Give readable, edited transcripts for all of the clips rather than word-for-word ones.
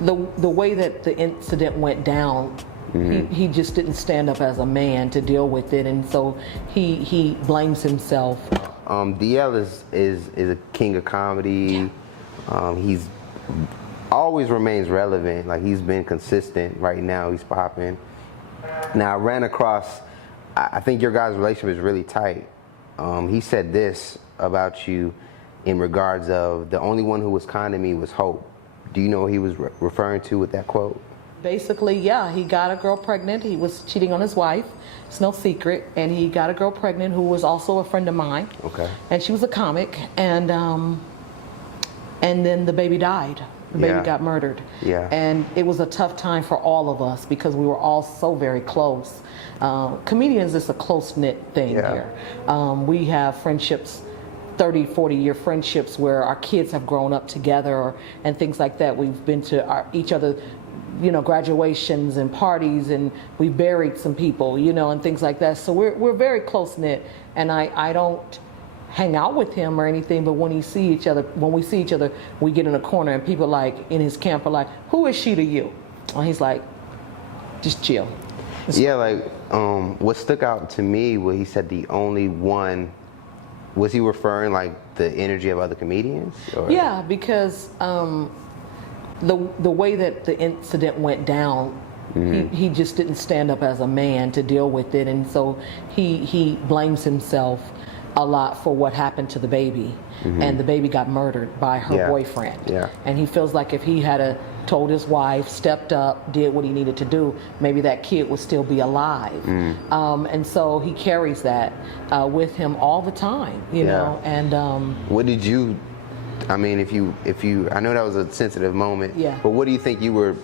the way that the incident went down, he just didn't stand up as a man to deal with it, and so he blames himself. DL is a king of comedy. He's always remains relevant. Like, he's been consistent. Right now he's popping. Now, I ran across, I think your guys' relationship is really tight. He said this about you in regards of the only one who was kind to me was Hope. Do you know what he was referring to with that quote? Basically, yeah, he got a girl pregnant. He was cheating on his wife. It's no secret. And he got a girl pregnant who was also a friend of mine. Okay. And she was a comic. And then the baby died. The baby got murdered. Yeah. And it was a tough time for all of us because we were all so very close. Comedians is a close-knit thing here. We have friendships, 30, 40-year friendships where our kids have grown up together and things like that. We've been to each other, graduations and parties, and we buried some people, and things like that. So we're very close-knit, and I don't hang out with him or anything, but when we see each other, we get in a corner and people in his camp are like, who is she to you? And he's like, just chill. What stuck out to me was he said the only one. Was he referring the energy of other comedians? Or? Yeah, because the way that the incident went down, he just didn't stand up as a man to deal with it, and so he blames himself a lot for what happened to the baby, and the baby got murdered by her boyfriend. Yeah. And he feels like if he had told his wife, stepped up, did what he needed to do, maybe that kid would still be alive. And so he carries that with him all the time, you know. And what did you? I mean, if you, I know that was a sensitive moment. Yeah. But what do you think you were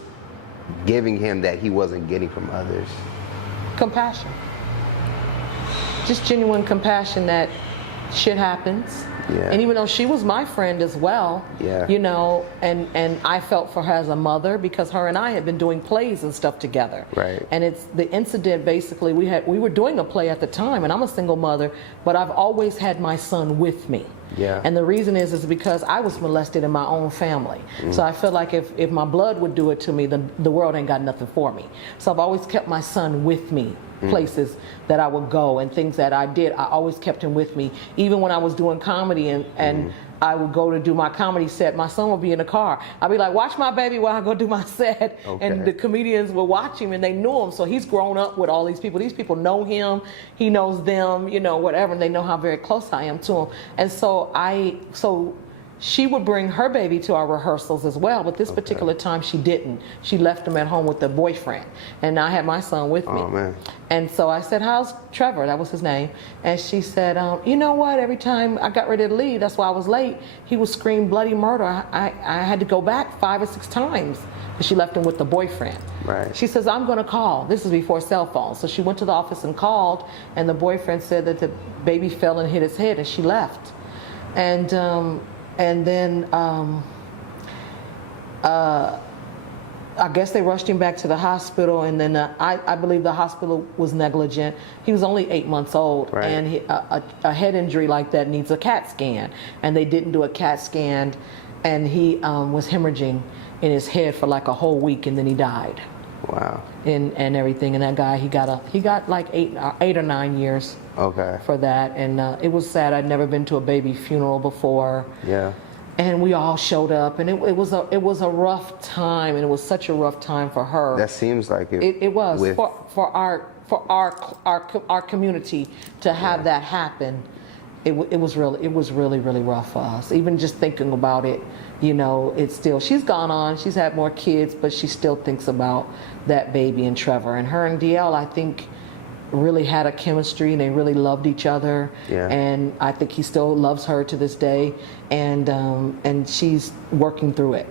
giving him that he wasn't getting from others? Compassion. Just genuine compassion that shit happens. Yeah. And even though she was my friend as well, and I felt for her as a mother because her and I had been doing plays and stuff together. Right. And it's the incident basically, we were doing a play at the time, and I'm a single mother, but I've always had my son with me. Yeah. And the reason is because I was molested in my own family. So I feel like if my blood would do it to me, then the world ain't got nothing for me. So I've always kept my son with me. Places that I would go and things that I did, I always kept him with me. Even when I was doing comedy and I would go to do my comedy set, my son would be in the car. I'd be like, watch my baby while I go do my set. Okay. And the comedians would watch him and they knew him. So he's grown up with all these people. These people know him, he knows them, whatever, and they know how very close I am to him. And so she would bring her baby to our rehearsals as well, but this particular time she didn't. She left him at home with the boyfriend, and I had my son with me. Oh, man. And so I said, how's Trevor? That was his name. And she said, you know what, every time I got ready to leave, that's why I was late, he would scream bloody murder. I had to go back 5 or 6 times because she left him with the boyfriend. Right. She says, I'm gonna call. This is before cell phones. So she went to the office and called, and the boyfriend said that the baby fell and hit his head, and she left. And then I guess they rushed him back to the hospital, and then I believe the hospital was negligent. He was only 8 months old, right. And a head injury like that needs a CAT scan, and they didn't do a CAT scan, and he was hemorrhaging in his head for like a whole week, and then he died. Wow. And everything, and that guy, he got like 8 or 9 years. Okay. For that, and it was sad. I'd never been to a baby funeral before. Yeah. And we all showed up, and it was a rough time, and it was such a rough time for her. That seems like it. It was for our community to have that happen. It was really rough for us. Even just thinking about it, it's still, she's gone on, she's had more kids, but she still thinks about that baby and Trevor. And her and DL, I think, really had a chemistry, and they really loved each other. Yeah. And I think he still loves her to this day, and she's working through it.